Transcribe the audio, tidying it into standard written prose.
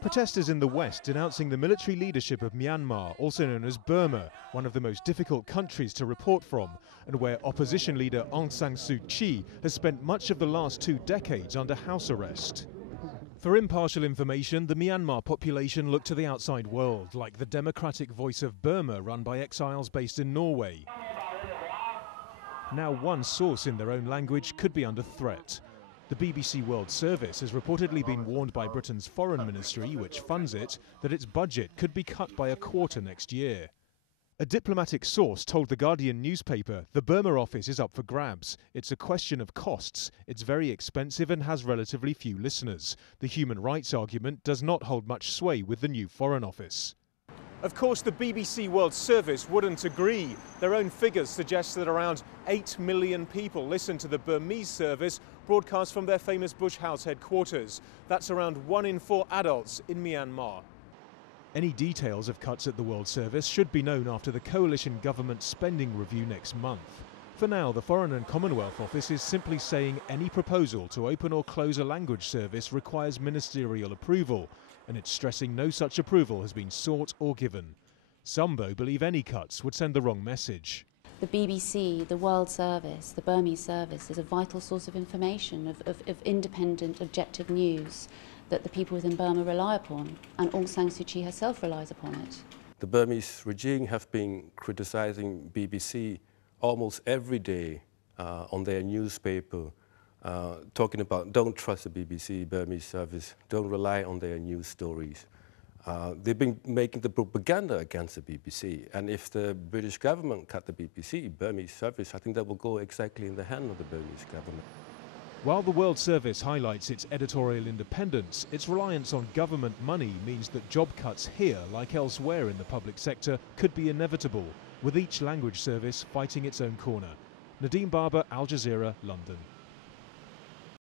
Protesters in the West denouncing the military leadership of Myanmar, also known as Burma, one of the most difficult countries to report from, and where opposition leader Aung San Suu Kyi has spent much of the last 2 decades under house arrest. For impartial information, the Myanmar population look to the outside world, like the Democratic Voice of Burma run by exiles based in Norway. Now one source in their own language could be under threat. The BBC World Service has reportedly been warned by Britain's Foreign Ministry, which funds it, that its budget could be cut by a quarter next year. A diplomatic source told the Guardian newspaper the Burma office is up for grabs. It's a question of costs. It's very expensive and has relatively few listeners. The human rights argument does not hold much sway with the new Foreign Office. Of course, the BBC World Service wouldn't agree. Their own figures suggest that around 8 million people listen to the Burmese service broadcast from their famous Bush House headquarters. That's around 1 in 4 adults in Myanmar. Any details of cuts at the World Service should be known after the coalition government spending review next month. For now, the Foreign and Commonwealth Office is simply saying any proposal to open or close a language service requires ministerial approval, and it's stressing no such approval has been sought or given. Some, though, believe any cuts would send the wrong message. The BBC, the World Service, the Burmese service is a vital source of information, of independent, objective news that the people within Burma rely upon, and Aung San Suu Kyi herself relies upon it. The Burmese regime have been criticizing BBC almost every day on their newspaper, talking about don't trust the BBC, Burmese service, don't rely on their news stories. They've been making the propaganda against the BBC, and if the British government cut the BBC, Burmese service, I think that will go exactly in the hand of the Burmese government. While the World Service highlights its editorial independence, its reliance on government money means that job cuts here, like elsewhere in the public sector, could be inevitable, with each language service fighting its own corner. Nadim Baba, Al Jazeera, London.